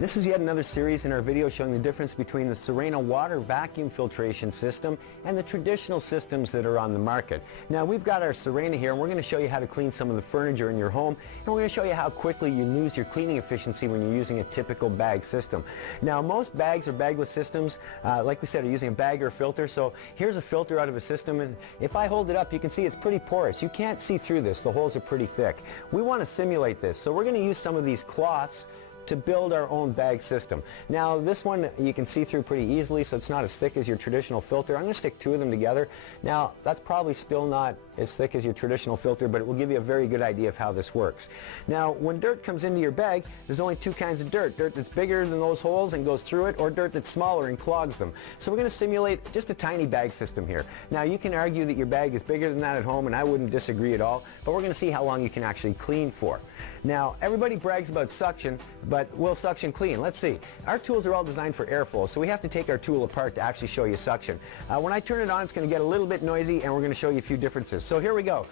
Alright, this is yet another series in our video showing the difference between the Sirena water vacuum filtration system and the traditional systems that are on the market. Now we've got our Sirena here and we're going to show you how to clean some of the furniture in your home, and we're going to show you how quickly you lose your cleaning efficiency when you're using a typical bag system. Now most bags or bagless systems, like we said, are using a bag or a filter, so here's a filter out of a system, and if I hold it up you can see it's pretty porous. You can't see through this, the holes are pretty thick. We want to simulate this, so we're going to use some of these cloths to build our own bag system. Now this one you can see through pretty easily, so it's not as thick as your traditional filter. I'm going to stick two of them together. Now that's probably still not as thick as your traditional filter, but it will give you a very good idea of how this works. Now when dirt comes into your bag, there's only two kinds of dirt. Dirt that's bigger than those holes and goes through it, or dirt that's smaller and clogs them. So we're going to simulate just a tiny bag system here. Now you can argue that your bag is bigger than that at home, and I wouldn't disagree at all, but we're going to see how long you can actually clean for. Now everybody brags about suction, but will suction clean? Let's see. Our tools are all designed for airflow, so we have to take our tool apart to actually show you suction. When I turn it on, it's going to get a little bit noisy, and we're going to show you a few differences. So here we go.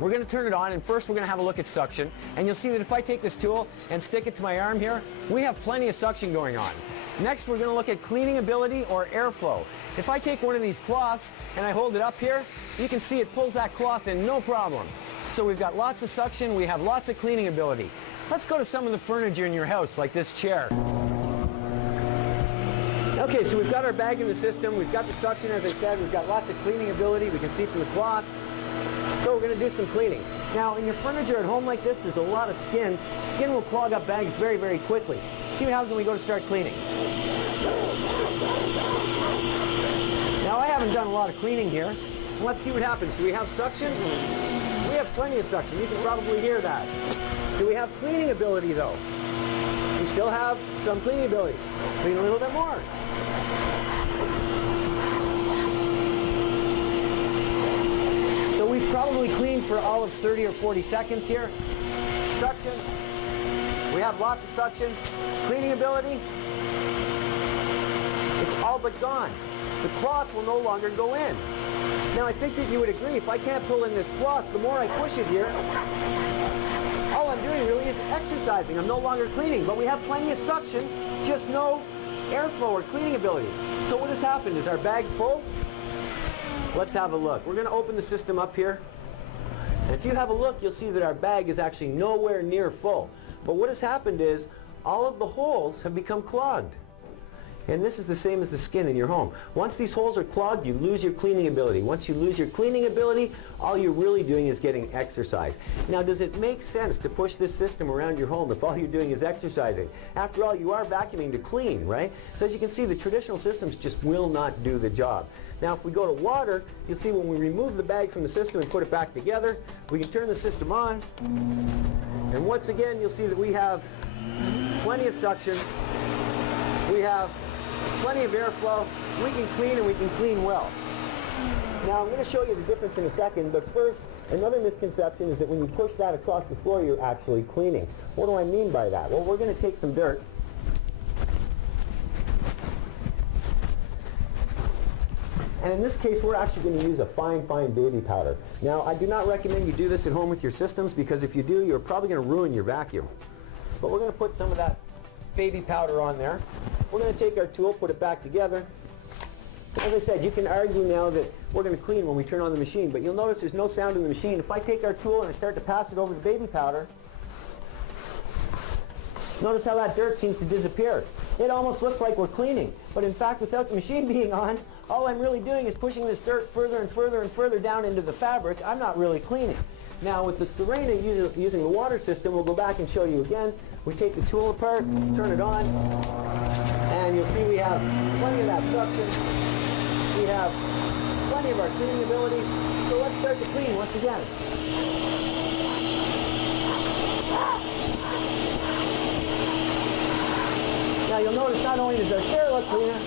We're going to turn it on, and first we're going to have a look at suction, and you'll see that if I take this tool and stick it to my arm here, we have plenty of suction going on. Next we're going to look at cleaning ability or airflow. If I take one of these cloths and I hold it up here, you can see it pulls that cloth in no problem. So we've got lots of suction, we have lots of cleaning ability. Let's go to some of the furniture in your house, like this chair. Okay, so we've got our bag in the system, we've got the suction, as I said, we've got lots of cleaning ability, we can see from the cloth. So we're going to do some cleaning. Now in your furniture at home like this, there's a lot of skin. Skin will clog up bags very, very quickly. See what happens when we go to start cleaning. Now I haven't done a lot of cleaning here. Let's see what happens. Do we have suction? We have plenty of suction. You can probably hear that. Do we have cleaning ability though? We still have some cleaning ability. Let's clean a little bit more. So we've probably cleaned for all of 30 or 40 seconds here. Suction. We have lots of suction. Cleaning ability. It's all but gone. The cloth will no longer go in. Now I think that you would agree, if I can't pull in this cloth, the more I push it here, all I'm doing really is exercising. I'm no longer cleaning, but we have plenty of suction, just no airflow or cleaning ability. So what has happened? Is our bag full? Let's have a look. We're going to open the system up here. And if you have a look, you'll see that our bag is actually nowhere near full. But what has happened is all of the holes have become clogged. And this is the same as the skin in your home. Once these holes are clogged, you lose your cleaning ability. Once you lose your cleaning ability, all you're really doing is getting exercise. Now, does it make sense to push this system around your home if all you're doing is exercising? After all, you are vacuuming to clean, right? So as you can see, the traditional systems just will not do the job. Now, if we go to water, you'll see when we remove the bag from the system and put it back together, we can turn the system on. And once again, you'll see that we have plenty of suction. We have plenty of airflow. We can clean, and we can clean well. Now I'm going to show you the difference in a second, but first, another misconception is that when you push that across the floor, you're actually cleaning. What do I mean by that? Well, we're going to take some dirt. And in this case, we're actually going to use a fine, fine baby powder. Now, I do not recommend you do this at home with your systems, because if you do, you're probably going to ruin your vacuum. But we're going to put some of that baby powder on there. We're going to take our tool, put it back together. As I said, you can argue now that we're going to clean when we turn on the machine, but you'll notice there's no sound in the machine. If I take our tool and I start to pass it over the baby powder, notice how that dirt seems to disappear. It almost looks like we're cleaning, but in fact, without the machine being on, all I'm really doing is pushing this dirt further and further and further down into the fabric. I'm not really cleaning. Now with the Sirena using the water system, we'll go back and show you again. We take the tool apart, turn it on, and you'll see we have plenty of that suction. We have plenty of our cleaning ability. So let's start to clean once again. Now you'll notice not only does our chair look cleaner,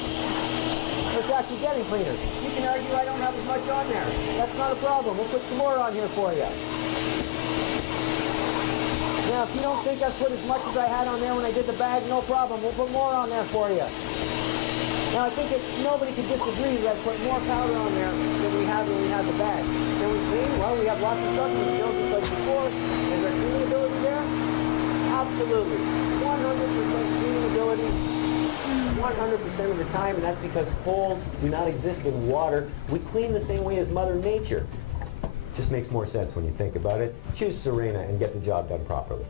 but it's actually getting cleaner. You can argue I don't have as much on there. That's not a problem. We'll put some more on here for you. Now, if you don't think I've put as much as I had on there when I did the bag, no problem. We'll put more on there for you. Now, I think nobody could disagree that I put more powder on there than we had when we had the bag. Can we clean? Well, we have lots of suction still, just like before. Is our cleaning ability there? Absolutely. 100% 100% of the time, and that's because holes do not exist in water. We clean the same way as Mother Nature. Just makes more sense when you think about it. Choose Sirena and get the job done properly.